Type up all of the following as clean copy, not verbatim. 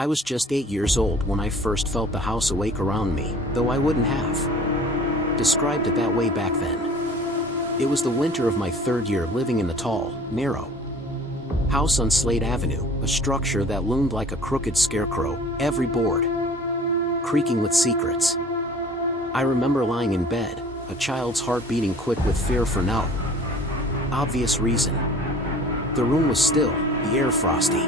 I was just 8 years old when I first felt the house awake around me, though I wouldn't have described it that way back then. It was the winter of my 3rd year living in the tall, narrow house on Slade Avenue, a structure that loomed like a crooked scarecrow, every board creaking with secrets. I remember lying in bed, a child's heart beating quick with fear for no obvious reason. The room was still, the air frosty.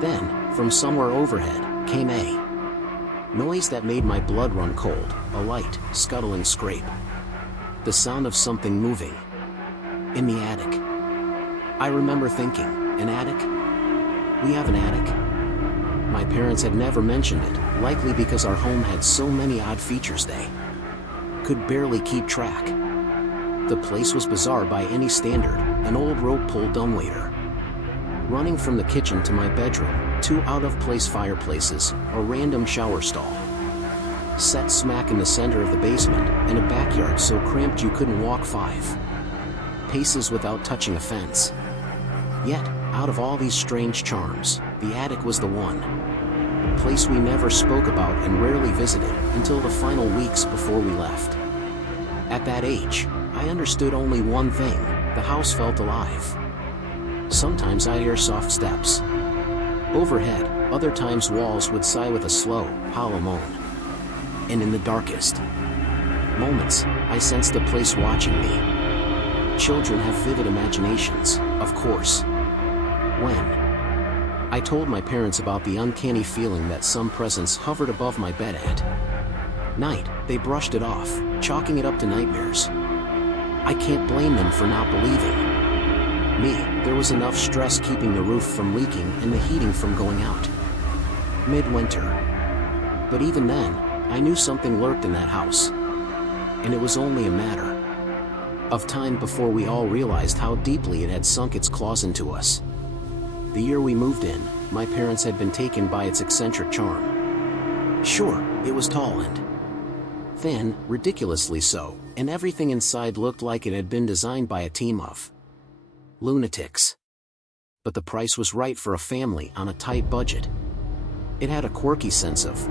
Then, from somewhere overhead, came a noise that made my blood run cold, a light, scuttling scrape. The sound of something moving in the attic. I remember thinking, an attic? We have an attic? My parents had never mentioned it, likely because our home had so many odd features they could barely keep track. The place was bizarre by any standard, an old rope-pulled dumbwaiter running from the kitchen to my bedroom, 2 out-of-place fireplaces, a random shower stall set smack in the center of the basement, and a backyard so cramped you couldn't walk 5 paces without touching a fence. Yet, out of all these strange charms, the attic was the one place we never spoke about and rarely visited until the final weeks before we left. At that age, I understood only one thing: the house felt alive. Sometimes I'd hear soft steps overhead, other times walls would sigh with a slow, hollow moan. And in the darkest moments, I sensed the place watching me. Children have vivid imaginations, of course. When I told my parents about the uncanny feeling that some presence hovered above my bed at night, they brushed it off, chalking it up to nightmares. I can't blame them for not believing me. There was enough stress keeping the roof from leaking and the heating from going out midwinter. But even then, I knew something lurked in that house. And it was only a matter of time before we all realized how deeply it had sunk its claws into us. The year we moved in, my parents had been taken by its eccentric charm. Sure, it was tall and thin, ridiculously so, and everything inside looked like it had been designed by a team of lunatics. But the price was right for a family on a tight budget. It had a quirky sense of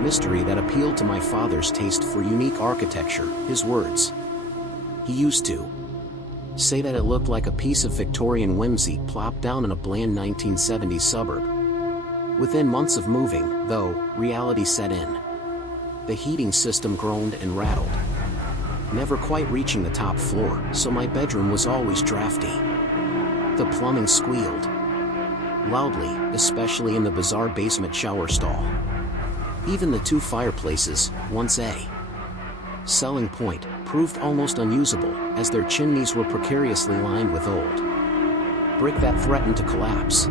mystery that appealed to my father's taste for unique architecture. His words: he used to say that it looked like a piece of Victorian whimsy plopped down in a bland 1970s suburb. Within months of moving, though, reality set in. The heating system groaned and rattled, never quite reaching the top floor, so my bedroom was always drafty. The plumbing squealed loudly, especially in the bizarre basement shower stall. Even the 2 fireplaces, once a selling point, proved almost unusable, as their chimneys were precariously lined with old brick that threatened to collapse.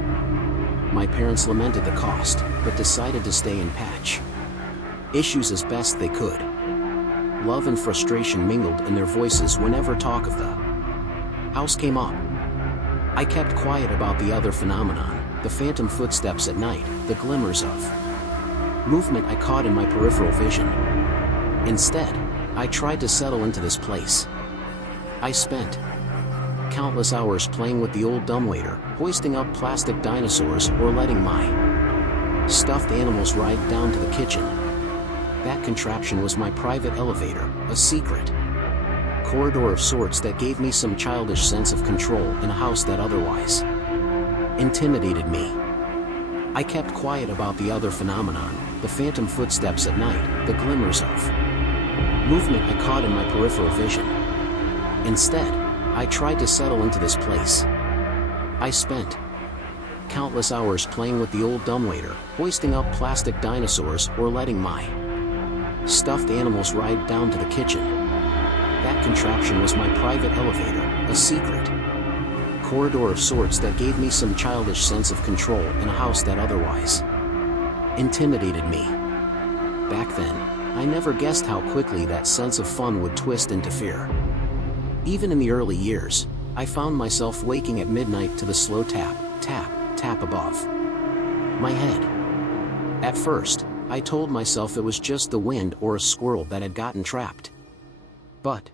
My parents lamented the cost, but decided to stay and patch issues as best they could. Love and frustration mingled in their voices whenever talk of the house came up. I kept quiet about the other phenomenon, the phantom footsteps at night, the glimmers of movement I caught in my peripheral vision. Instead, I tried to settle into this place. I spent countless hours playing with the old dumbwaiter, hoisting up plastic dinosaurs, or letting my stuffed animals ride down to the kitchen. That contraption was my private elevator, a secret corridor of sorts that gave me some childish sense of control in a house that otherwise intimidated me. I kept quiet about the other phenomenon, the phantom footsteps at night, the glimmers of movement I caught in my peripheral vision. Instead, I tried to settle into this place. I spent countless hours playing with the old dumbwaiter, hoisting up plastic dinosaurs, or letting my stuffed animals ride down to the kitchen. That contraption was my private elevator, a secret corridor of sorts that gave me some childish sense of control in a house that otherwise intimidated me. Back then, I never guessed how quickly that sense of fun would twist into fear. Even in the early years, I found myself waking at midnight to the slow tap, tap, tap above my head. At first, I told myself it was just the wind or a squirrel that had gotten trapped. But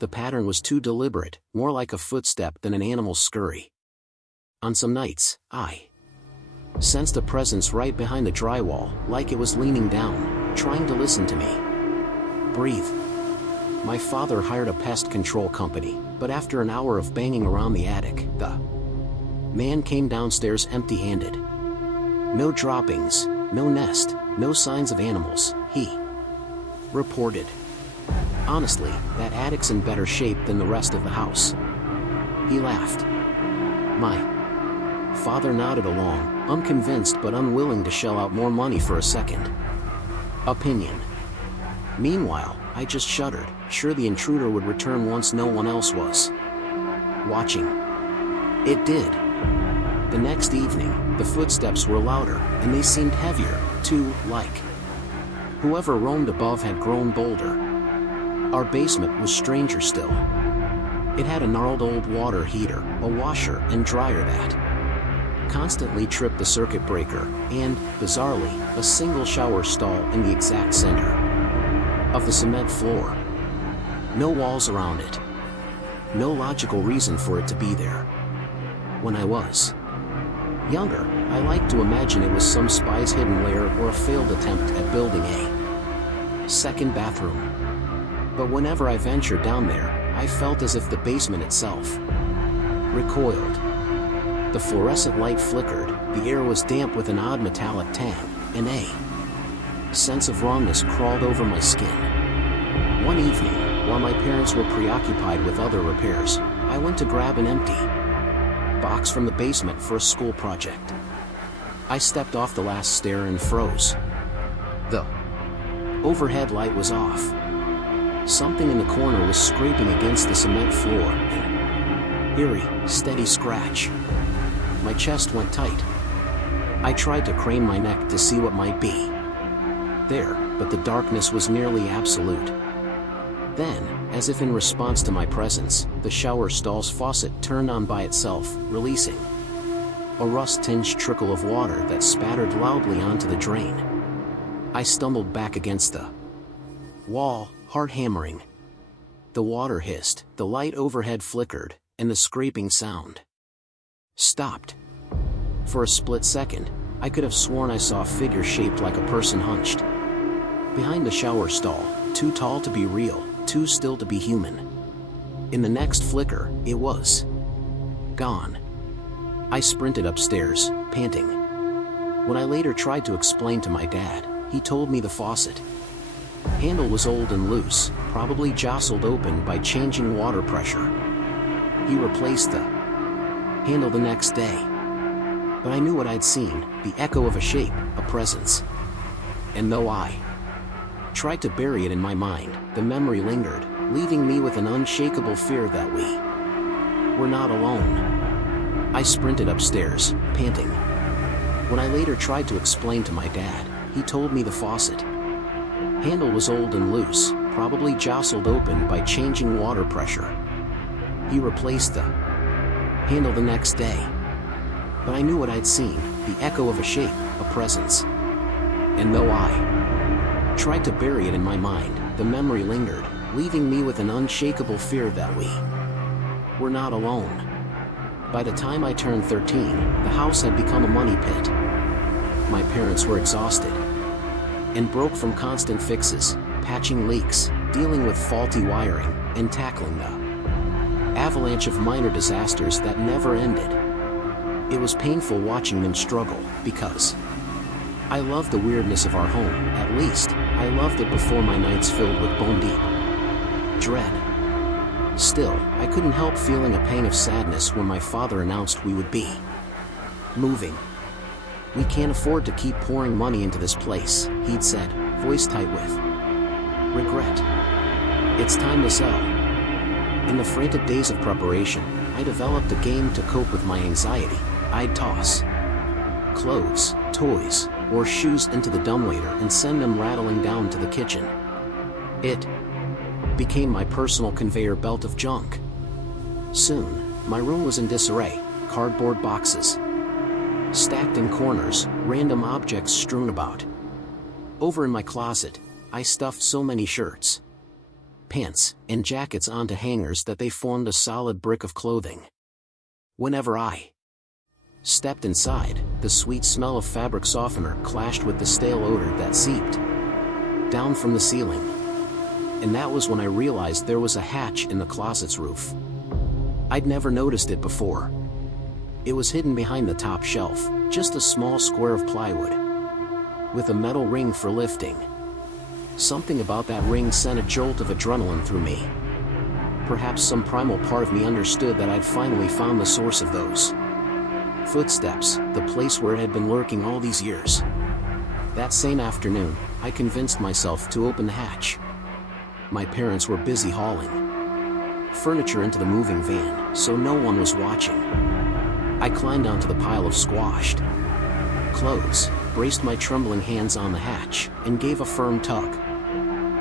the pattern was too deliberate, more like a footstep than an animal's scurry. On some nights, I Sensed a presence right behind the drywall, like it was leaning down, trying to listen to me. Breathe. My father hired a pest control company, but after an hour of banging around the attic, the man came downstairs empty-handed. No droppings, no nest, no signs of animals, he reported. Honestly, that attic's in better shape than the rest of the house. He laughed. My father nodded along, unconvinced but unwilling to shell out more money for a second opinion. Meanwhile, I just shuddered, sure the intruder would return once no one else was watching. It did. The next evening, the footsteps were louder, and they seemed heavier, too, like whoever roamed above had grown bolder. Our basement was stranger still. It had a gnarled old water heater, a washer and dryer that constantly tripped the circuit breaker, and, bizarrely, a single shower stall in the exact center of the cement floor. No walls around it. No logical reason for it to be there. When I was younger, I liked to imagine it was some spy's hidden lair or a failed attempt at building a second bathroom. But whenever I ventured down there, I felt as if the basement itself recoiled. The fluorescent light flickered, the air was damp with an odd metallic tang, and a sense of wrongness crawled over my skin. One evening, while my parents were preoccupied with other repairs, I went to grab an empty box from the basement for a school project. I stepped off the last stair and froze. The overhead light was off. Something in the corner was scraping against the cement floor, an eerie, steady scratch. My chest went tight. I tried to crane my neck to see what might be there, but the darkness was nearly absolute. Then, as if in response to my presence, the shower stall's faucet turned on by itself, releasing a rust-tinged trickle of water that spattered loudly onto the drain. I stumbled back against the wall, heart hammering. The water hissed, the light overhead flickered, and the scraping sound stopped. For a split second, I could have sworn I saw a figure shaped like a person hunched behind the shower stall, too tall to be real, too still to be human. In the next flicker, it was gone. I sprinted upstairs, panting. When I later tried to explain to my dad, he told me the faucet handle was old and loose, probably jostled open by changing water pressure. He replaced the handle the next day. But I knew what I'd seen, the echo of a shape, a presence. And though I tried to bury it in my mind, the memory lingered, leaving me with an unshakable fear that we were not alone. I sprinted upstairs, panting. When I later tried to explain to my dad, he told me the faucet handle was old and loose, probably jostled open by changing water pressure. He replaced the handle the next day. But I knew what I'd seen, the echo of a shape, a presence. And though I tried to bury it in my mind, the memory lingered, leaving me with an unshakable fear that we were not alone. By the time I turned 13, the house had become a money pit. My parents were exhausted and broke from constant fixes, patching leaks, dealing with faulty wiring, and tackling the avalanche of minor disasters that never ended. It was painful watching them struggle, because I loved the weirdness of our home, at least, I loved it before my nights filled with bone-deep dread. Still, I couldn't help feeling a pang of sadness when my father announced we would be moving. "We can't afford to keep pouring money into this place," he'd said, voice tight with regret. "It's time to sell." In the frantic days of preparation, I developed a game to cope with my anxiety. I'd toss clothes, toys, or shoes into the dumbwaiter and send them rattling down to the kitchen. It became my personal conveyor belt of junk. Soon, my room was in disarray, cardboard boxes stacked in corners, random objects strewn about. Over in my closet, I stuffed so many shirts, pants, and jackets onto hangers that they formed a solid brick of clothing. Whenever I Stepped inside, the sweet smell of fabric softener clashed with the stale odor that seeped down from the ceiling. And that was when I realized there was a hatch in the closet's roof. I'd never noticed it before. It was hidden behind the top shelf, just a small square of plywood, with a metal ring for lifting. Something about that ring sent a jolt of adrenaline through me. Perhaps some primal part of me understood that I'd finally found the source of those footsteps, the place where it had been lurking all these years. That same afternoon, I convinced myself to open the hatch. My parents were busy hauling furniture into the moving van, so no one was watching. I climbed onto the pile of squashed clothes, braced my trembling hands on the hatch, and gave a firm tug.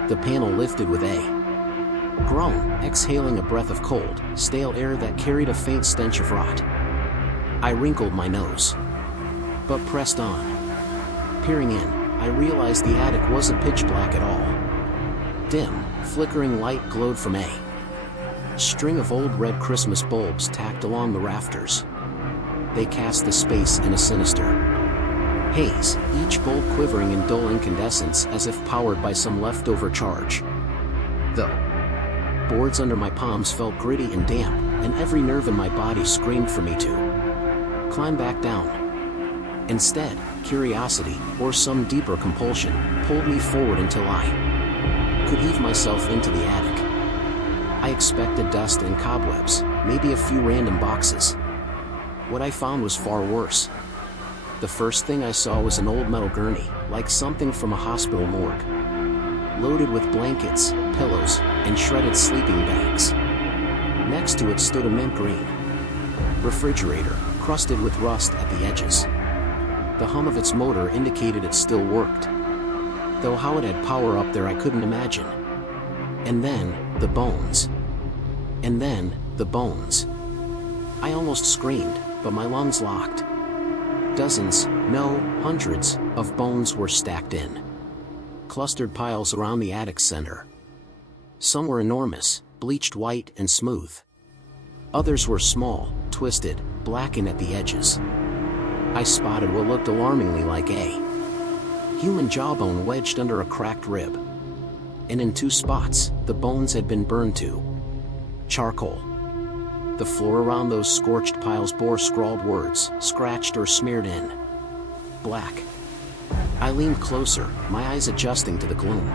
The panel lifted with a groan, exhaling a breath of cold, stale air that carried a faint stench of rot. I wrinkled my nose, but pressed on. Peering in, I realized the attic wasn't pitch black at all. Dim, flickering light glowed from a string of old red Christmas bulbs tacked along the rafters. They cast the space in a sinister haze, each bulb quivering in dull incandescence as if powered by some leftover charge. The boards under my palms felt gritty and damp, and every nerve in my body screamed for me to climb back down. Instead, curiosity, or some deeper compulsion, pulled me forward until I could heave myself into the attic. I expected dust and cobwebs, maybe a few random boxes. What I found was far worse. The first thing I saw was an old metal gurney, like something from a hospital morgue, loaded with blankets, pillows, and shredded sleeping bags. Next to it stood a mint green refrigerator, crusted with rust at the edges. The hum of its motor indicated it still worked, though how it had power up there I couldn't imagine. And then, the bones. And then, the bones. I almost screamed, but my lungs locked. Dozens, no, hundreds, of bones were stacked in clustered piles around the attic center. Some were enormous, bleached white and smooth. Others were small, twisted, blackened at the edges. I spotted what looked alarmingly like a human jawbone wedged under a cracked rib. And in two spots, the bones had been burned to charcoal. The floor around those scorched piles bore scrawled words, scratched or smeared in black. I leaned closer, my eyes adjusting to the gloom.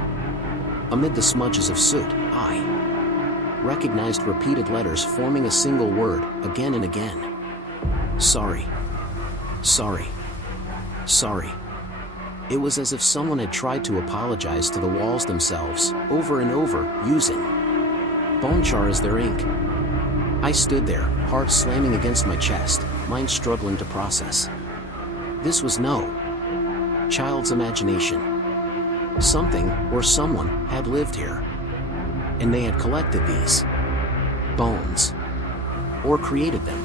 Amid the smudges of soot, I recognized repeated letters forming a single word, again and again. Sorry. Sorry. Sorry. It was as if someone had tried to apologize to the walls themselves, over and over, using bone char as their ink. I stood there, heart slamming against my chest, mind struggling to process. This was no child's imagination. Something, or someone, had lived here. And they had collected these bones, or created them,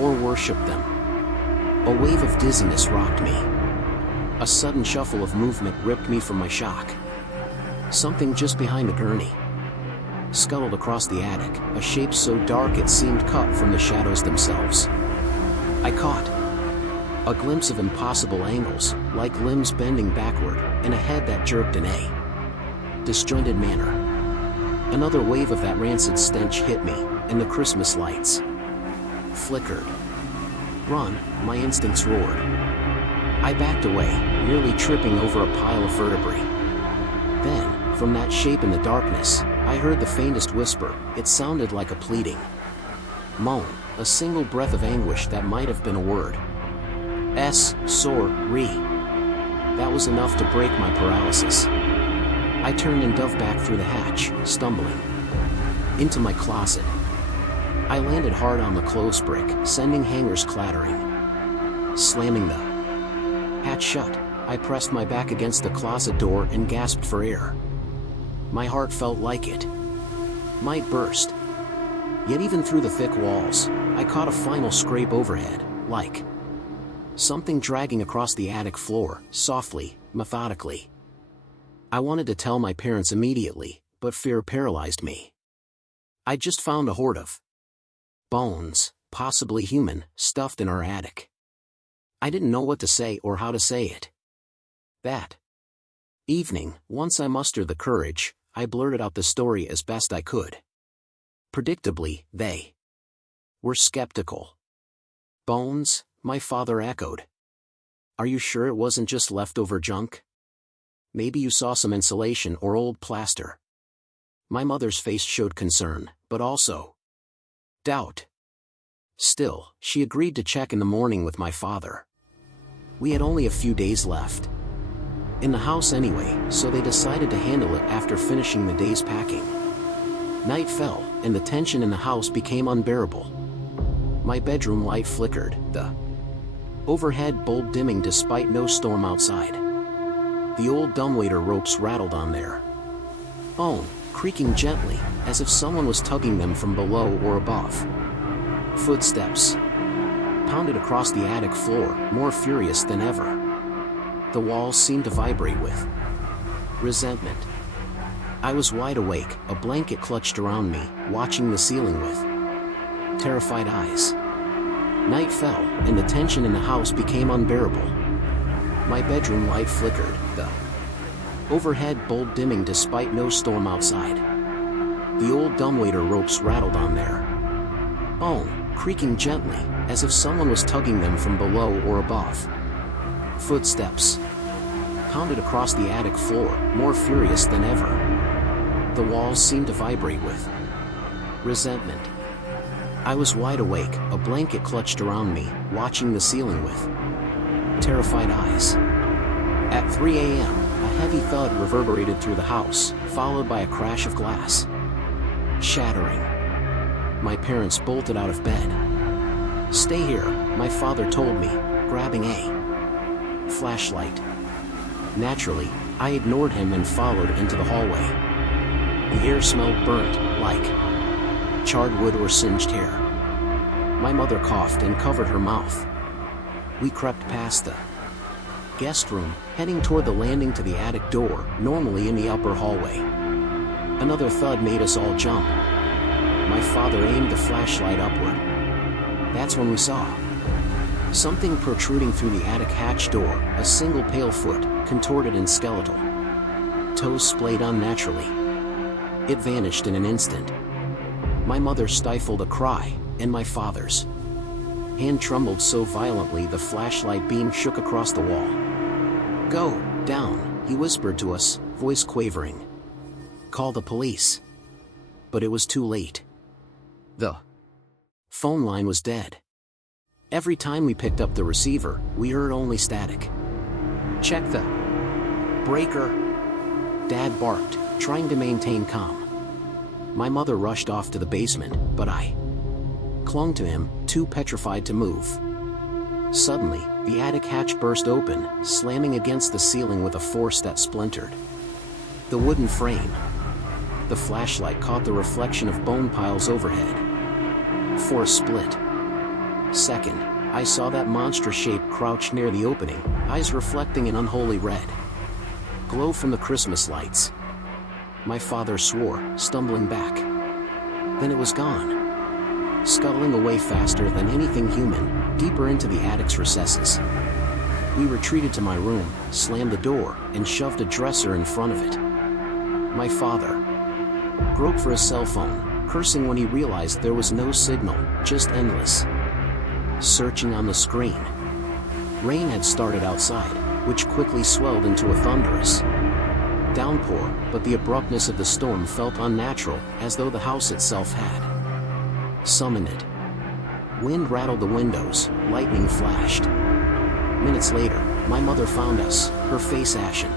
or worshipped them. A wave of dizziness rocked me. A sudden shuffle of movement ripped me from my shock. Something just behind the gurney scuttled across the attic, a shape so dark it seemed cut from the shadows themselves. I caught a glimpse of impossible angles, like limbs bending backward, and a head that jerked in a disjointed manner. Another wave of that rancid stench hit me, and the Christmas lights flickered. Run, my instincts roared. I backed away, nearly tripping over a pile of vertebrae. Then, from that shape in the darkness, I heard the faintest whisper. It sounded like a pleading moan, a single breath of anguish that might have been a word. Sorry. That was enough to break my paralysis. I turned and dove back through the hatch, stumbling into my closet. I landed hard on the clothes brick, sending hangers clattering. Slamming the hatch shut, I pressed my back against the closet door and gasped for air. My heart felt like it might burst. Yet even through the thick walls, I caught a final scrape overhead, like something dragging across the attic floor, softly, methodically. I wanted to tell my parents immediately, but fear paralyzed me. I just found a hoard of bones. possibly human, stuffed in our attic. I didn't know what to say or how to say it. That evening, once I mustered the courage, I blurted out the story as best I could. Predictably, they were skeptical. Bones? My father echoed. Are you sure it wasn't just leftover junk? Maybe you saw some insulation or old plaster. My mother's face showed concern, but also doubt. Still, she agreed to check in the morning with my father. We had only a few days left in the house anyway, so they decided to handle it after finishing the day's packing. Night fell, and the tension in the house became unbearable. My bedroom light flickered, the overhead bulb dimming despite no storm outside. The old dumbwaiter ropes rattled on their own, creaking gently, as if someone was tugging them from below or above. Footsteps pounded across the attic floor, more furious than ever. The walls seemed to vibrate with resentment. I was wide awake, a blanket clutched around me, watching the ceiling with terrified eyes. Night fell, and the tension in the house became unbearable. My bedroom light flickered, the overhead bulb dimming despite no storm outside. The old dumbwaiter ropes rattled on their own, creaking gently, as if someone was tugging them from below or above. Footsteps pounded across the attic floor, more furious than ever. The walls seemed to vibrate with resentment. I was wide awake, a blanket clutched around me, watching the ceiling with terrified eyes. At 3 a.m., a heavy thud reverberated through the house, followed by a crash of glass shattering. My parents bolted out of bed. "Stay here," my father told me, grabbing a flashlight. Naturally, I ignored him and followed into the hallway. The air smelled burnt, like charred wood or singed hair. My mother coughed and covered her mouth. We crept past the guest room, heading toward the landing to the attic door, normally in the upper hallway. Another thud made us all jump. My father aimed the flashlight upward. That's when we saw something protruding through the attic hatch door, a single pale foot, contorted and skeletal. Toes splayed unnaturally. It vanished in an instant. My mother stifled a cry, and my father's hand trembled so violently the flashlight beam shook across the wall. "Go down," he whispered to us, voice quavering. "Call the police." But it was too late. The phone line was dead. Every time we picked up the receiver, we heard only static. "Check the breaker," Dad barked, trying to maintain calm. My mother rushed off to the basement, but I clung to him, too petrified to move. Suddenly, the attic hatch burst open, slamming against the ceiling with a force that splintered the wooden frame. The flashlight caught the reflection of bone piles overhead. For a split second, I saw that monstrous shape crouched near the opening, eyes reflecting an unholy red glow from the Christmas lights. My father swore, stumbling back. Then it was gone, scuttling away faster than anything human, deeper into the attic's recesses. We retreated to my room, slammed the door, and shoved a dresser in front of it. My father groped for his cell phone, cursing when he realized there was no signal, just endless searching on the screen. Rain had started outside, which quickly swelled into a thunderous downpour, but the abruptness of the storm felt unnatural, as though the house itself had summoned it. Wind rattled the windows, lightning flashed. Minutes later, my mother found us, her face ashen.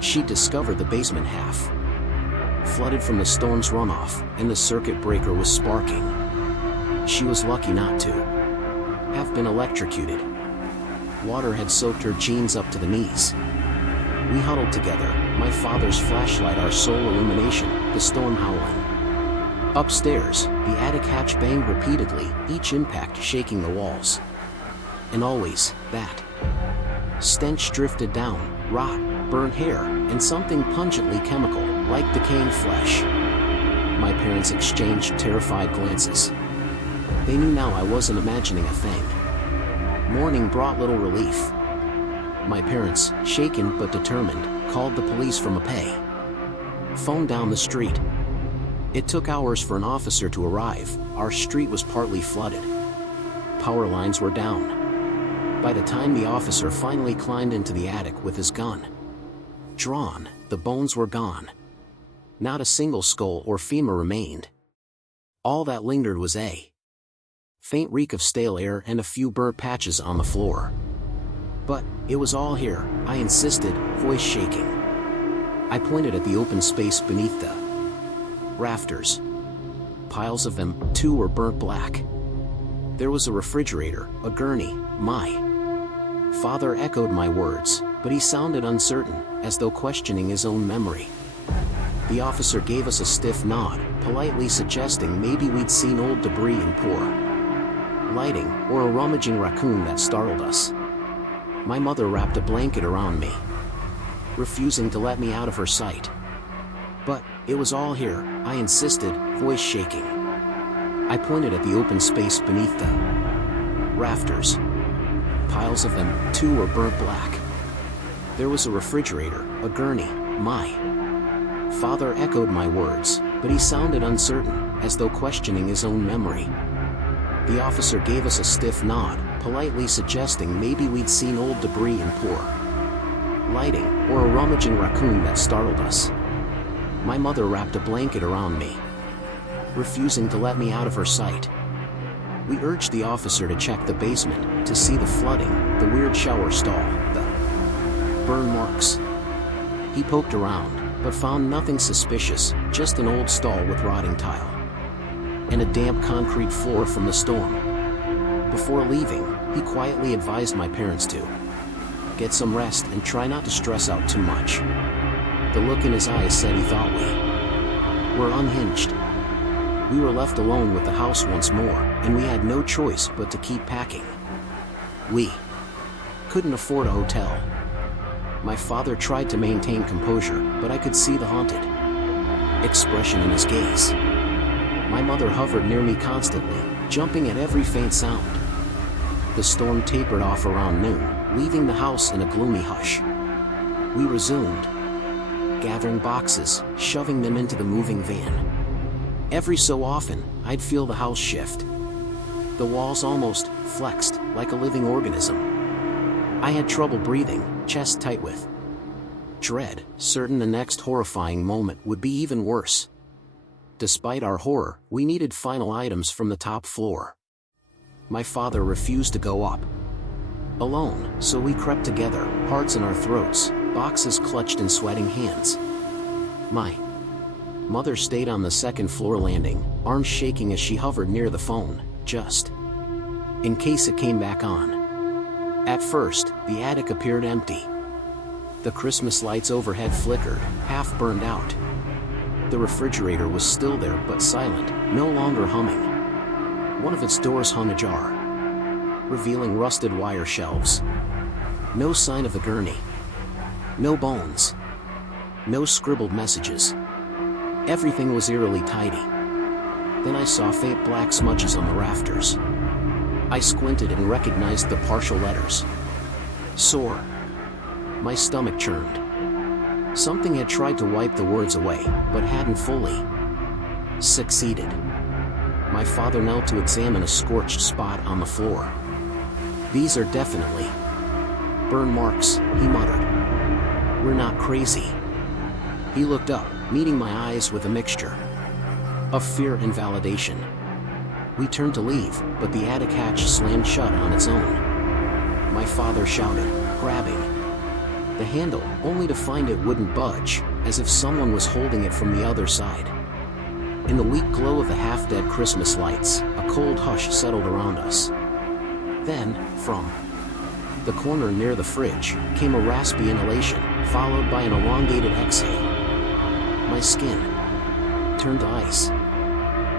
She discovered the basement half flooded from the storm's runoff, and the circuit breaker was sparking. She was lucky not to have been electrocuted. Water had soaked her jeans up to the knees. We huddled together, my father's flashlight our sole illumination, the storm howling. Upstairs, the attic hatch banged repeatedly, each impact shaking the walls. And always, that stench drifted down, rot, burnt hair, and something pungently chemical, like decaying flesh. My parents exchanged terrified glances. They knew now I wasn't imagining a thing. Morning brought little relief. My parents, shaken but determined, called the police from a pay phone down the street. It took hours for an officer to arrive. Our street was partly flooded. Power lines were down. By the time the officer finally climbed into the attic with his gun drawn, the bones were gone. Not a single skull or femur remained. All that lingered was a faint reek of stale air and a few burnt patches on the floor. But it was all here, I insisted, voice shaking. I pointed at the open space beneath the rafters. Piles of them, too, were burnt black. There was a refrigerator, a gurney. My father echoed my words, but he sounded uncertain, as though questioning his own memory. The officer gave us a stiff nod, politely suggesting maybe we'd seen old debris in poor lighting, or a rummaging raccoon that startled us. My mother wrapped a blanket around me, refusing to let me out of her sight. But it was all here, I insisted, voice shaking. I pointed at the open space beneath the rafters. Piles of them, too, were burnt black. There was a refrigerator, a gurney. My father echoed my words, but he sounded uncertain, as though questioning his own memory. The officer gave us a stiff nod, politely suggesting maybe we'd seen old debris in poor lighting, or a rummaging raccoon that startled us. My mother wrapped a blanket around me, refusing to let me out of her sight. We urged the officer to check the basement, to see the flooding, the weird shower stall, the burn marks. He poked around, but found nothing suspicious, just an old stall with rotting tile and a damp concrete floor from the storm. Before leaving, he quietly advised my parents to get some rest and try not to stress out too much. The look in his eyes said he thought we were unhinged. We were left alone with the house once more, and we had no choice but to keep packing. We couldn't afford a hotel. My father tried to maintain composure, but I could see the haunted expression in his gaze. My mother hovered near me constantly, jumping at every faint sound. The storm tapered off around noon, leaving the house in a gloomy hush. We resumed gathering boxes, shoving them into the moving van. Every so often, I'd feel the house shift. The walls almost flexed, like a living organism. I had trouble breathing, chest tight with dread, certain the next horrifying moment would be even worse. Despite our horror, we needed final items from the top floor. My father refused to go up alone, so we crept together, hearts in our throats, boxes clutched in sweating hands. My mother stayed on the second floor landing, arms shaking as she hovered near the phone, just in case it came back on. At first, the attic appeared empty. The Christmas lights overhead flickered, half burned out. The refrigerator was still there but silent, no longer humming. One of its doors hung ajar, revealing rusted wire shelves. No sign of the gurney. No bones. No scribbled messages. Everything was eerily tidy. Then I saw faint black smudges on the rafters. I squinted and recognized the partial letters. Sore. My stomach churned. Something had tried to wipe the words away, but hadn't fully succeeded. My father knelt to examine a scorched spot on the floor. These are definitely burn marks, he muttered. We're not crazy. He looked up, meeting my eyes with a mixture of fear and validation. We turned to leave, but the attic hatch slammed shut on its own. My father shouted, grabbing the handle, only to find it wouldn't budge, as if someone was holding it from the other side. In the weak glow of the half-dead Christmas lights, a cold hush settled around us. Then, from the corner near the fridge, came a raspy inhalation, followed by an elongated exhale. My skin turned to ice.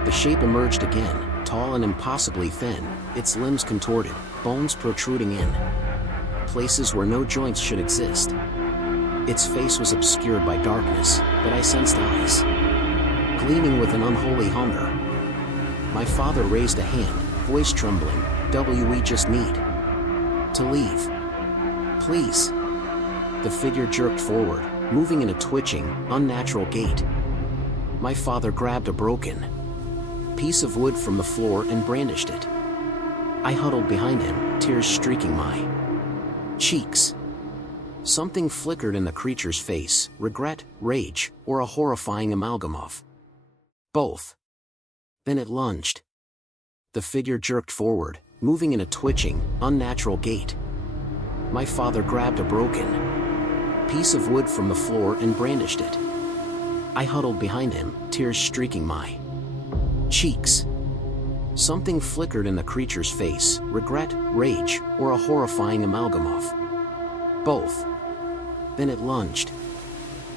The shape emerged again, tall and impossibly thin, its limbs contorted, bones protruding in places where no joints should exist. Its face was obscured by darkness, but I sensed eyes gleaming with an unholy hunger. My father raised a hand, voice trembling. "We just need to leave. Please." The figure jerked forward, moving in a twitching, unnatural gait. My father grabbed a broken piece of wood from the floor and brandished it. I huddled behind him, tears streaking my cheeks. Something flickered in the creature's face, regret, rage, or a horrifying amalgam of both. Then it lunged. The figure jerked forward, moving in a twitching, unnatural gait. My father grabbed a broken piece of wood from the floor and brandished it. I huddled behind him, tears streaking my cheeks. Something flickered in the creature's face, regret, rage, or a horrifying amalgam of both. Then it lunged.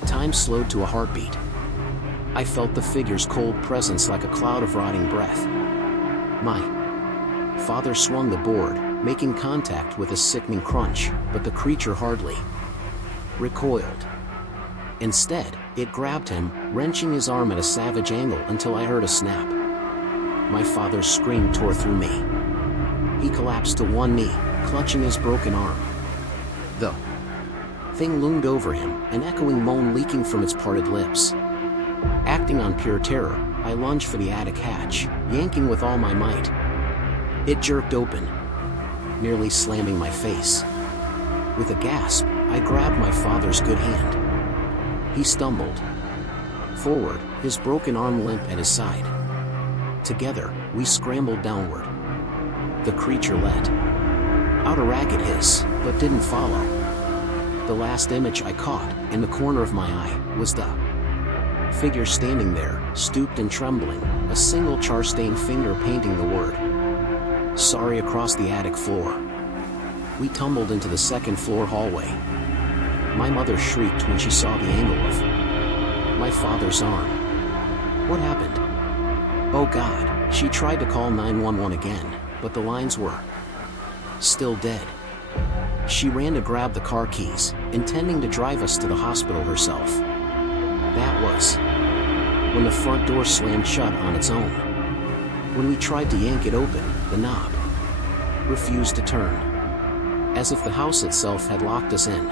Time slowed to a heartbeat. I felt the figure's cold presence like a cloud of rotting breath. My father swung the board, making contact with a sickening crunch, but the creature hardly recoiled. Instead, it grabbed him, wrenching his arm at a savage angle until I heard a snap. My father's scream tore through me. He collapsed to one knee, clutching his broken arm. The thing loomed over him, an echoing moan leaking from its parted lips. Acting on pure terror, I lunged for the attic hatch, yanking with all my might. It jerked open, nearly slamming my face. With a gasp, I grabbed my father's good hand. He stumbled forward, his broken arm limp at his side. Together, we scrambled downward. The creature let out a ragged hiss, but didn't follow. The last image I caught, in the corner of my eye, was the figure standing there, stooped and trembling, a single char-stained finger painting the word "Sorry" across the attic floor. We tumbled into the second-floor hallway. My mother shrieked when she saw the angle of my father's arm. What happened? Oh God, she tried to call 911 again, but the lines were still dead. She ran to grab the car keys, intending to drive us to the hospital herself. That was when the front door slammed shut on its own. When we tried to yank it open, the knob refused to turn, as if the house itself had locked us in.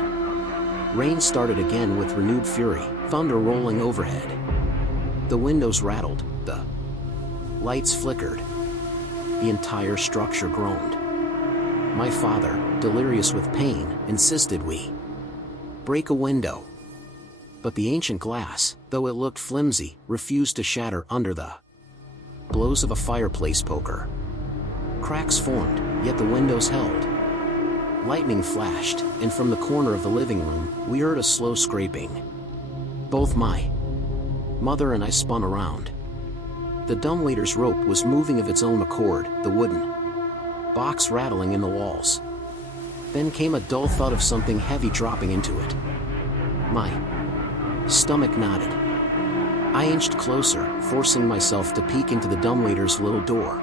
Rain started again with renewed fury, thunder rolling overhead. The windows rattled, the lights flickered. The entire structure groaned. My father, delirious with pain, insisted we break a window. But the ancient glass, though it looked flimsy, refused to shatter under the blows of a fireplace poker. Cracks formed, yet the windows held. Lightning flashed, and from the corner of the living room, we heard a slow scraping. Both my mother and I spun around. The dumbwaiter's rope was moving of its own accord, the wooden box rattling in the walls. Then came a dull thud of something heavy dropping into it. My stomach knotted. I inched closer, forcing myself to peek into the dumbwaiter's little door.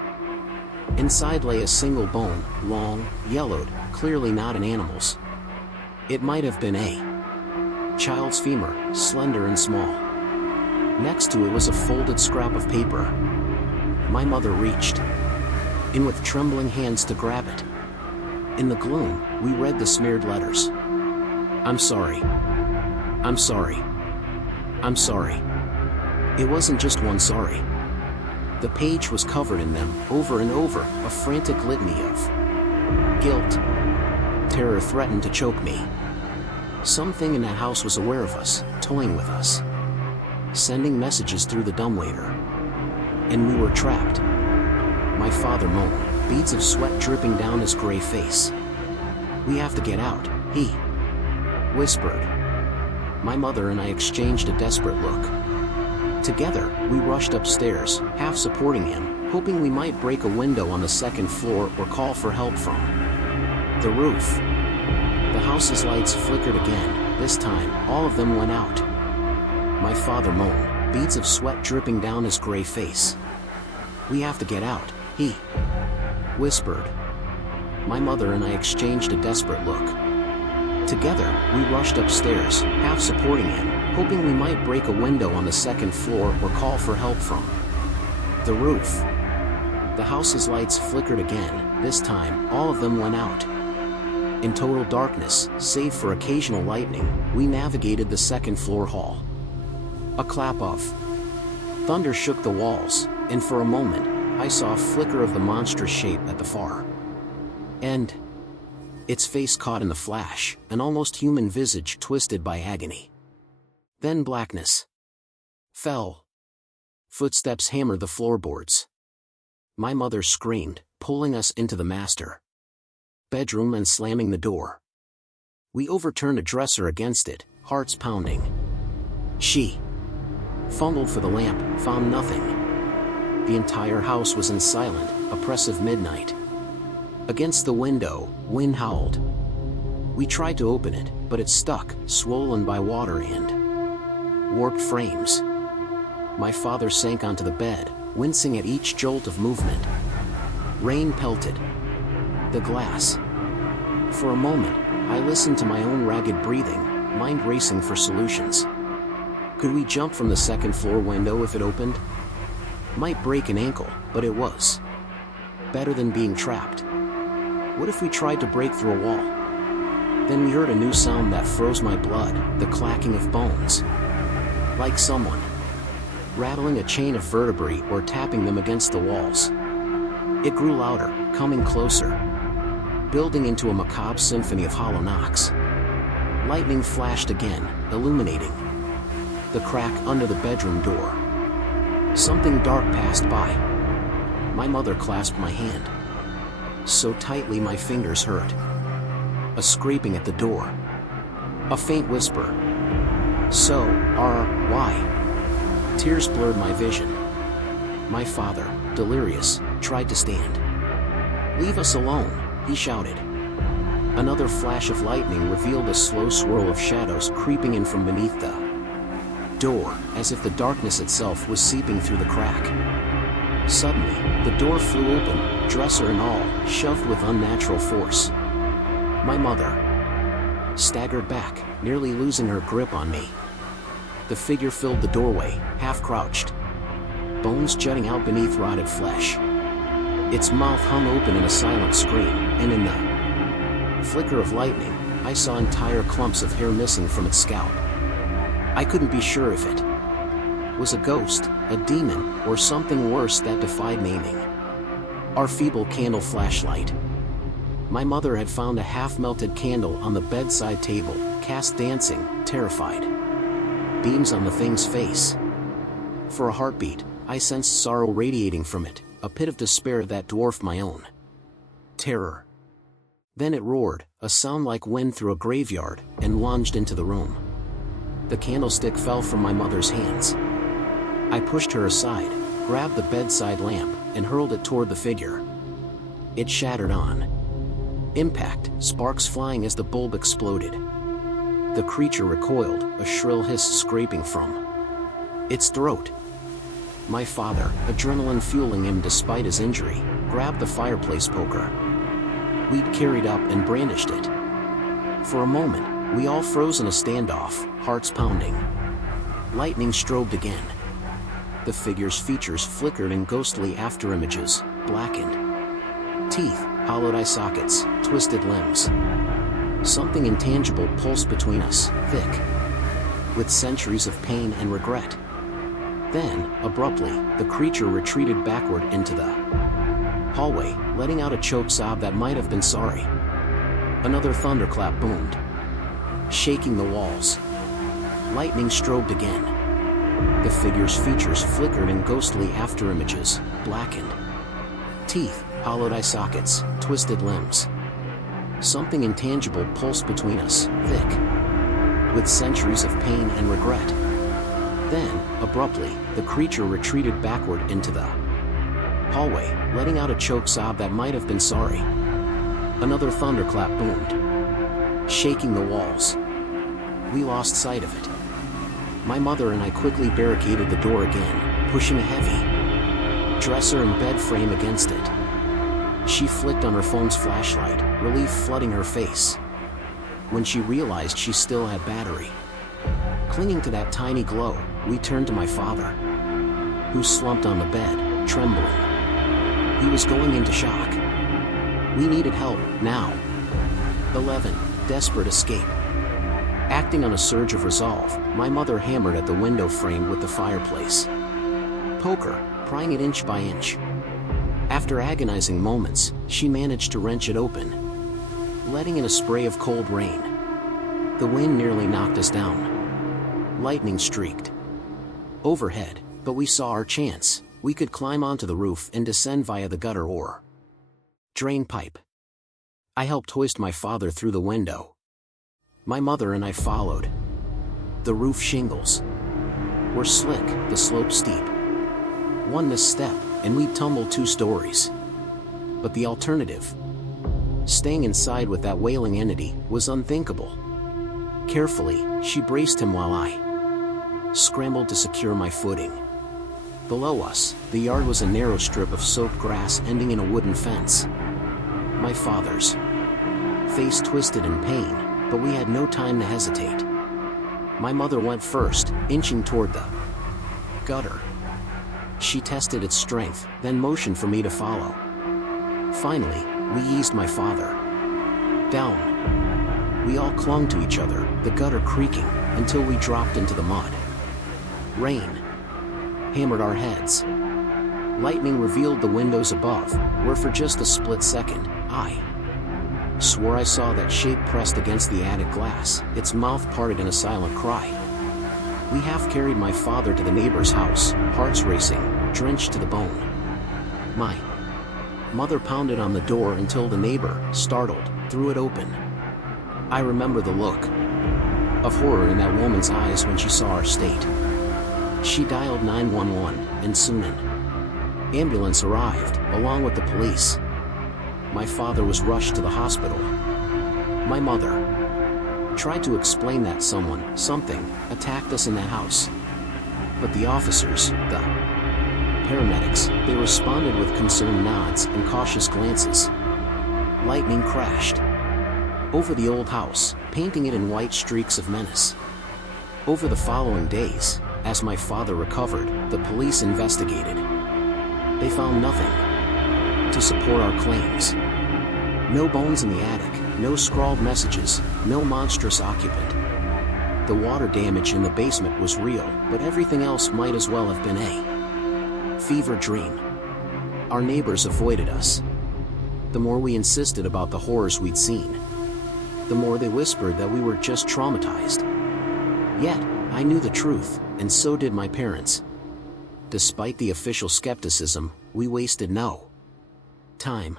Inside lay a single bone, long, yellowed, clearly not an animal's. It might have been a child's femur, slender and small. Next to it was a folded scrap of paper. My mother reached in with trembling hands to grab it. In the gloom, we read the smeared letters. "I'm sorry. I'm sorry. I'm sorry." It wasn't just one sorry. The page was covered in them, over and over, a frantic litany of guilt. Terror threatened to choke me. Something in that house was aware of us, toying with us, sending messages through the dumbwaiter. And we were trapped. My father moaned, beads of sweat dripping down his gray face. "We have to get out," he whispered. My mother and I exchanged a desperate look. Together, we rushed upstairs, half supporting him, hoping we might break a window on the second floor or call for help from the roof. The house's lights flickered again. This time, all of them went out. My father moaned, beads of sweat dripping down his gray face. "We have to get out," he whispered. My mother and I exchanged a desperate look. Together, we rushed upstairs, half supporting him, hoping we might break a window on the second floor or call for help from the roof. The house's lights flickered again. This time, all of them went out. In total darkness, save for occasional lightning, we navigated the second-floor hall. A clap of thunder shook the walls, and for a moment, I saw a flicker of the monstrous shape at the far end. Its face caught in the flash, an almost human visage twisted by agony. Then blackness fell. Footsteps hammered the floorboards. My mother screamed, pulling us into the master bedroom and slamming the door. We overturned a dresser against it, hearts pounding. She fumbled for the lamp, found nothing. The entire house was in silent, oppressive midnight. Against the window, wind howled. We tried to open it, but it stuck, swollen by water and warped frames. My father sank onto the bed, wincing at each jolt of movement. Rain pelted the glass. For a moment, I listened to my own ragged breathing, mind racing for solutions. Could we jump from the second-floor window if it opened? Might break an ankle, but it was better than being trapped. What if we tried to break through a wall? Then we heard a new sound that froze my blood, the clacking of bones. Like someone rattling a chain of vertebrae or tapping them against the walls. It grew louder, coming closer, building into a macabre symphony of hollow knocks. Lightning flashed again, illuminating the crack under the bedroom door. Something dark passed by. My mother clasped my hand so tightly my fingers hurt. A scraping at the door. A faint whisper. Why? Tears blurred my vision. My father, delirious, tried to stand. "Leave us alone," he shouted. Another flash of lightning revealed a slow swirl of shadows creeping in from beneath the door, as if the darkness itself was seeping through the crack. Suddenly, the door flew open, dresser and all, shoved with unnatural force. My mother staggered back, nearly losing her grip on me. The figure filled the doorway, half-crouched, bones jutting out beneath rotted flesh. Its mouth hung open in a silent scream, and in the flicker of lightning, I saw entire clumps of hair missing from its scalp. I couldn't be sure if it was a ghost, a demon, or something worse that defied naming. Our feeble candle flashlight. My mother had found a half-melted candle on the bedside table, cast dancing, terrified beams on the thing's face. For a heartbeat, I sensed sorrow radiating from it, a pit of despair that dwarfed my own terror. Then it roared, a sound like wind through a graveyard, and lunged into the room. The candlestick fell from my mother's hands. I pushed her aside, grabbed the bedside lamp, and hurled it toward the figure. It shattered on impact, sparks flying as the bulb exploded. The creature recoiled, a shrill hiss scraping from its throat. My father, adrenaline fueling him despite his injury, grabbed the fireplace poker we'd carried up and brandished it. For a moment, we all froze in a standoff, hearts pounding. Lightning strobed again. The figure's features flickered in ghostly afterimages, blackened teeth, hollowed eye sockets, twisted limbs. Something intangible pulsed between us, thick with centuries of pain and regret. Then, abruptly, the creature retreated backward into the hallway, letting out a choked sob that might have been sorry. Another thunderclap boomed, shaking the walls. Lightning strobed again. The figure's features flickered in ghostly afterimages, blackened teeth, hollowed eye sockets, twisted limbs. Something intangible pulsed between us, thick with centuries of pain and regret. Then, abruptly, the creature retreated backward into the hallway, letting out a choked sob that might have been sorry. Another thunderclap boomed, shaking the walls. We lost sight of it. My mother and I quickly barricaded the door again, pushing a heavy dresser and bed frame against it. She flicked on her phone's flashlight, relief flooding her face. When she realized she still had battery clinging to that tiny glow, we turned to my father, who slumped on the bed, trembling. He was going into shock. We needed help, now. 11. Desperate escape. Acting on a surge of resolve, my mother hammered at the window frame with the fireplace poker, prying it inch by inch. After agonizing moments, she managed to wrench it open, letting in a spray of cold rain. The wind nearly knocked us down. Lightning streaked overhead, but we saw our chance. We could climb onto the roof and descend via the gutter or drain pipe. I helped hoist my father through the window. My mother and I followed. The roof shingles were slick, the slope steep. One misstep, and we'd tumble 2 stories. But the alternative, staying inside with that wailing entity, was unthinkable. Carefully, she braced him while I scrambled to secure my footing. Below us, the yard was a narrow strip of soaked grass ending in a wooden fence. My father's face twisted in pain, but we had no time to hesitate. My mother went first, inching toward the gutter. She tested its strength, then motioned for me to follow. Finally, we eased my father down. We all clung to each other, the gutter creaking, until we dropped into the mud. Rain hammered our heads. Lightning revealed the windows above, where for just a split second, I swore I saw that shape pressed against the attic glass, its mouth parted in a silent cry. We half carried my father to the neighbor's house, hearts racing, drenched to the bone. My mother pounded on the door until the neighbor, startled, threw it open. I remember the look of horror in that woman's eyes when she saw our state. She dialed 911, and soon an ambulance arrived, along with the police. My father was rushed to the hospital. My mother tried to explain that something, attacked us in the house. But the officers, the paramedics, they responded with concerned nods and cautious glances. Lightning crashed over the old house, painting it in white streaks of menace. Over the following days, as my father recovered, the police investigated. They found nothing to support our claims. No bones in the attic, no scrawled messages, no monstrous occupant. The water damage in the basement was real, but everything else might as well have been a fever dream. Our neighbors avoided us. The more we insisted about the horrors we'd seen, the more they whispered that we were just traumatized. Yet, I knew the truth, and so did my parents. Despite the official skepticism, we wasted no time.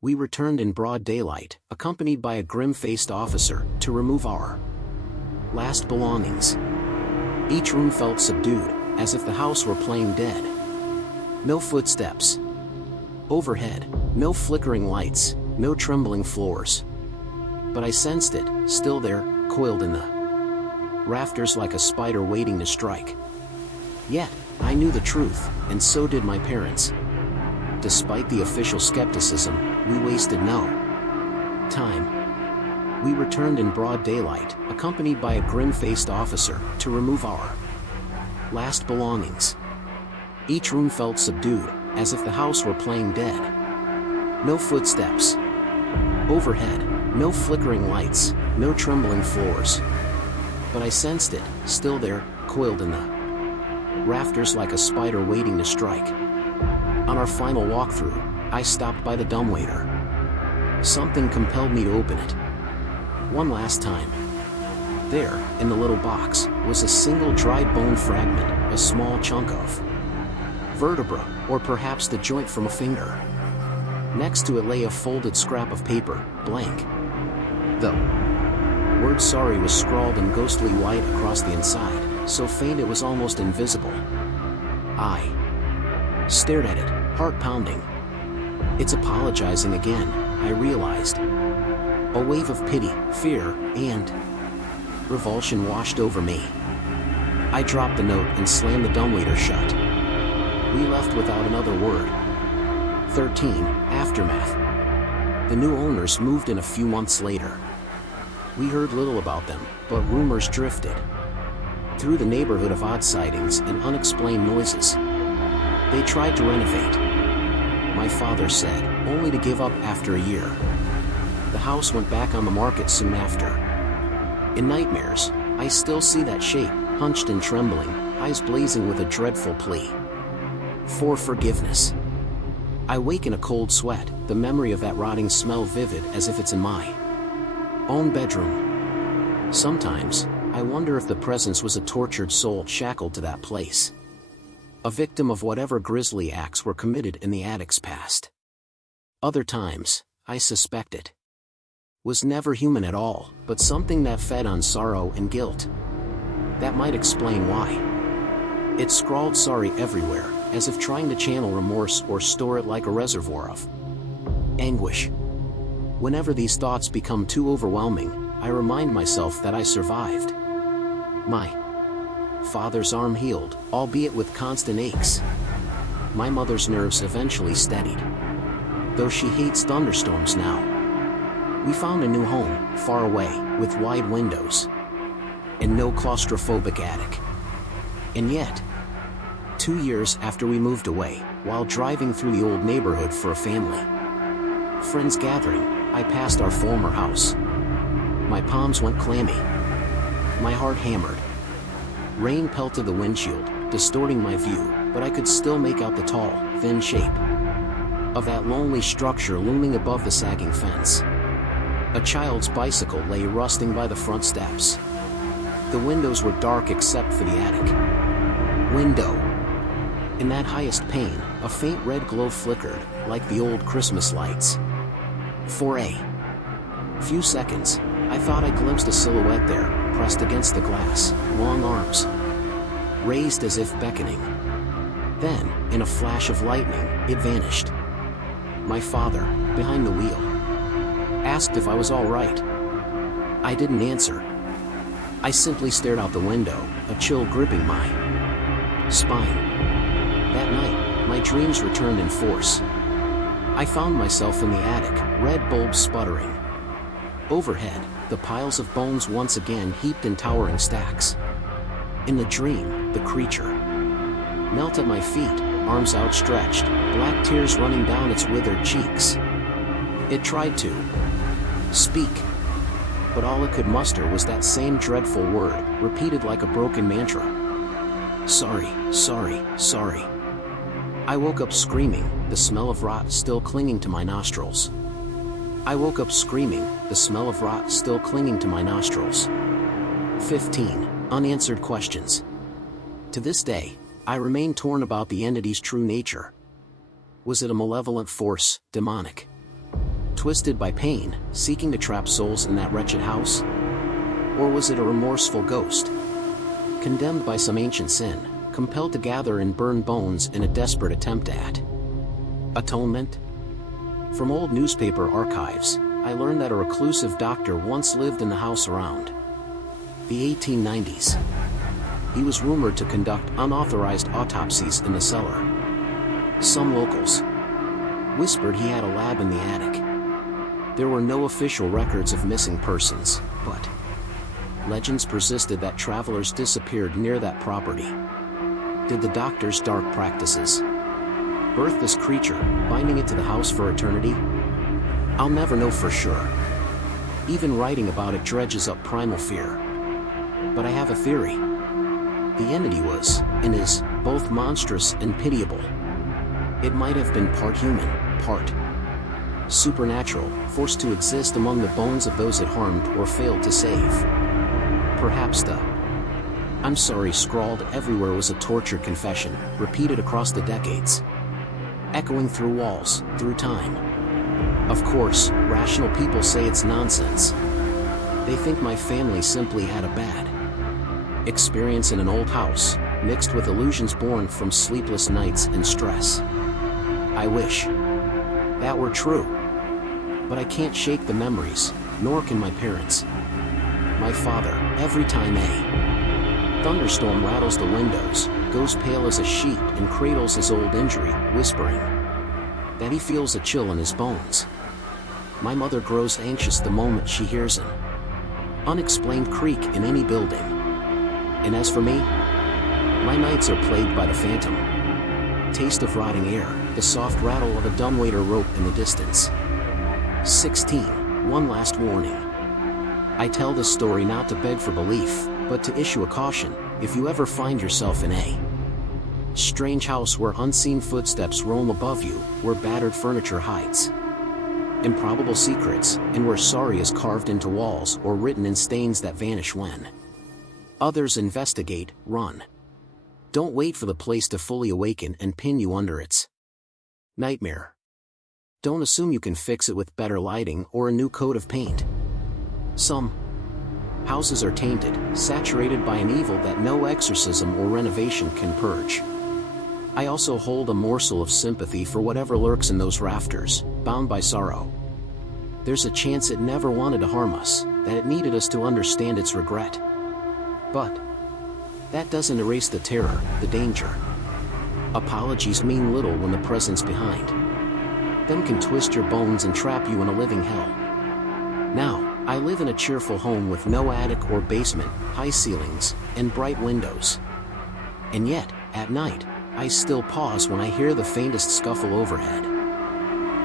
We returned in broad daylight, accompanied by a grim-faced officer, to remove our last belongings. Each room felt subdued, as if the house were playing dead. No footsteps overhead, no flickering lights, no trembling floors. But I sensed it, still there, coiled in the rafters like a spider waiting to strike. Yet, I knew the truth, and so did my parents. Despite the official skepticism, we wasted no time. We returned in broad daylight, accompanied by a grim-faced officer, to remove our last belongings. Each room felt subdued, as if the house were playing dead. No footsteps overhead, no flickering lights, no trembling floors. But I sensed it, still there, coiled in the rafters like a spider waiting to strike. On our final walkthrough, I stopped by the dumbwaiter. Something compelled me to open it. One last time. There, in the little box, was a single dried bone fragment, a small chunk of vertebra, or perhaps the joint from a finger. Next to it lay a folded scrap of paper, blank. The word sorry was scrawled in ghostly white across the inside, so faint it was almost invisible. I stared at it, heart pounding. It's apologizing again, I realized. A wave of pity, fear, and revulsion washed over me. I dropped the note and slammed the dumbwaiter shut. We left without another word. 13. Aftermath. The new owners moved in a few months later. We heard little about them, but rumors drifted through the neighborhood of odd sightings and unexplained noises. They tried to renovate. my father said, only to give up after a year. The house went back on the market soon after. In nightmares, I still see that shape, hunched and trembling, eyes blazing with a dreadful plea for forgiveness. I wake in a cold sweat, the memory of that rotting smell vivid as if it's in my own bedroom. Sometimes, I wonder if the presence was a tortured soul shackled to that place. A victim of whatever grisly acts were committed in the attic's past. Other times, I suspect it was never human at all, but something that fed on sorrow and guilt. That might explain why. It scrawled sorry everywhere, as if trying to channel remorse or store it like a reservoir of anguish. Whenever these thoughts become too overwhelming, I remind myself that I survived. My father's arm healed, albeit with constant aches. My mother's nerves eventually steadied, though she hates thunderstorms now. We found a new home, far away, with wide windows and no claustrophobic attic. And yet, 2 years after we moved away, while driving through the old neighborhood for a family friends gathering, I passed our former house. My palms went clammy. My heart hammered. Rain pelted the windshield, distorting my view, but I could still make out the tall, thin shape of that lonely structure looming above the sagging fence. A child's bicycle lay rusting by the front steps. The windows were dark except for the attic window. In that highest pane, a faint red glow flickered, like the old Christmas lights. For a few seconds, I thought I glimpsed a silhouette there, pressed against the glass, long arms raised as if beckoning. Then, in a flash of lightning, it vanished. My father, behind the wheel, asked if I was all right. I didn't answer. I simply stared out the window, a chill gripping my spine. That night, my dreams returned in force. I found myself in the attic, red bulbs sputtering. Overhead, the piles of bones once again heaped in towering stacks. In the dream, the creature knelt at my feet, arms outstretched, black tears running down its withered cheeks. It tried to speak, but all it could muster was that same dreadful word, repeated like a broken mantra. Sorry, sorry, sorry. I woke up screaming, the smell of rot still clinging to my nostrils. I woke up screaming, the smell of rot still clinging to my nostrils. 15. Unanswered questions. To this day, I remain torn about the entity's true nature. Was it a malevolent force, demonic, twisted by pain, seeking to trap souls in that wretched house? Or was it a remorseful ghost, condemned by some ancient sin, compelled to gather and burn bones in a desperate attempt at atonement? From old newspaper archives, I learned that a reclusive doctor once lived in the house around the 1890s. He was rumored to conduct unauthorized autopsies in the cellar. Some locals whispered he had a lab in the attic. There were no official records of missing persons, but legends persisted that travelers disappeared near that property. Did the doctor's dark practices birth this creature, binding it to the house for eternity? I'll never know for sure. Even writing about it dredges up primal fear. But I have a theory. The entity was, and is, both monstrous and pitiable. It might have been part human, part supernatural, forced to exist among the bones of those it harmed or failed to save. Perhaps the "I'm sorry" scrawled everywhere was a tortured confession, repeated across the decades, echoing through walls, through time. Of course, rational people say it's nonsense. They think my family simply had a bad experience in an old house, mixed with illusions born from sleepless nights and stress. I wish that were true. But I can't shake the memories, nor can my parents. My father, every time a thunderstorm rattles the windows, goes pale as a sheet and cradles his old injury, whispering that he feels a chill in his bones. My mother grows anxious the moment she hears an unexplained creak in any building. And as for me, my nights are plagued by the phantom taste of rotting air. The soft rattle of a dumbwaiter rope in the distance. 16. One last warning. I tell this story not to beg for belief, but to issue a caution, if you ever find yourself in a strange house where unseen footsteps roam above you, where battered furniture hides improbable secrets, and where sorry is carved into walls or written in stains that vanish when others investigate, run. Don't wait for the place to fully awaken and pin you under its nightmare. Don't assume you can fix it with better lighting or a new coat of paint. Some houses are tainted, saturated by an evil that no exorcism or renovation can purge. I also hold a morsel of sympathy for whatever lurks in those rafters, bound by sorrow. There's a chance it never wanted to harm us, that it needed us to understand its regret. But that doesn't erase the terror, the danger. Apologies mean little when the presence behind them can twist your bones and trap you in a living hell. Now, I live in a cheerful home with no attic or basement, high ceilings, and bright windows. And yet, at night, I still pause when I hear the faintest scuffle overhead.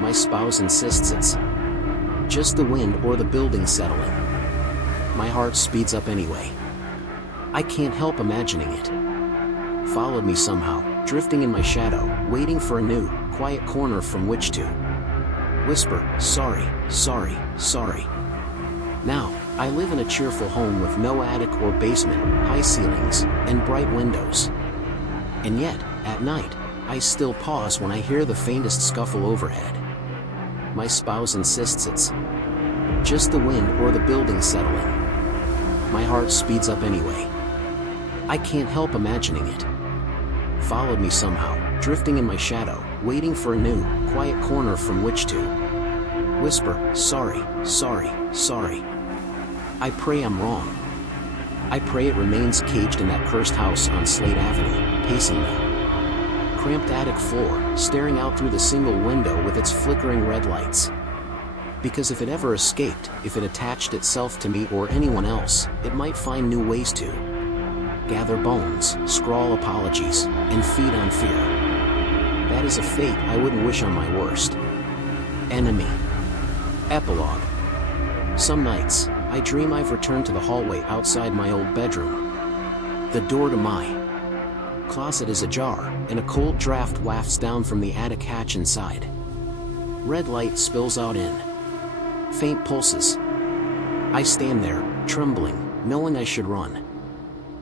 My spouse insists it's just the wind or the building settling. My heart speeds up anyway. I can't help imagining it. Followed me somehow, drifting in my shadow, waiting for a new, quiet corner from which to whisper, sorry, sorry, sorry. Now, I live in a cheerful home with no attic or basement, high ceilings, and bright windows. And yet, at night, I still pause when I hear the faintest scuffle overhead. My spouse insists it's just the wind or the building settling. My heart speeds up anyway. I can't help imagining it. Followed me somehow, drifting in my shadow, waiting for a new, quiet corner from which to whisper, sorry, sorry, sorry. I pray I'm wrong. I pray it remains caged in that cursed house on Slate Avenue, pacing the cramped attic floor, staring out through the single window with its flickering red lights. Because if it ever escaped, if it attached itself to me or anyone else, it might find new ways to gather bones, scrawl apologies, and feed on fear. That is a fate I wouldn't wish on my worst enemy. Epilogue. Some nights, I dream I've returned to the hallway outside my old bedroom. The door to my closet is ajar, and a cold draft wafts down from the attic hatch inside. Red light spills out in faint pulses. I stand there, trembling, knowing I should run.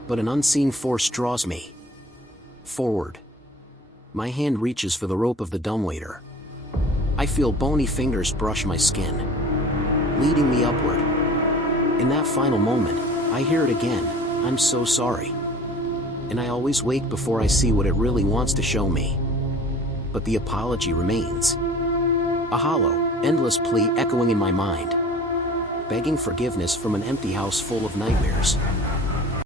But an unseen force draws me forward. My hand reaches for the rope of the dumbwaiter. I feel bony fingers brush my skin, leading me upward. In that final moment, I hear it again, I'm so sorry. And I always wake before I see what it really wants to show me. But the apology remains. A hollow, endless plea echoing in my mind, begging forgiveness from an empty house full of nightmares.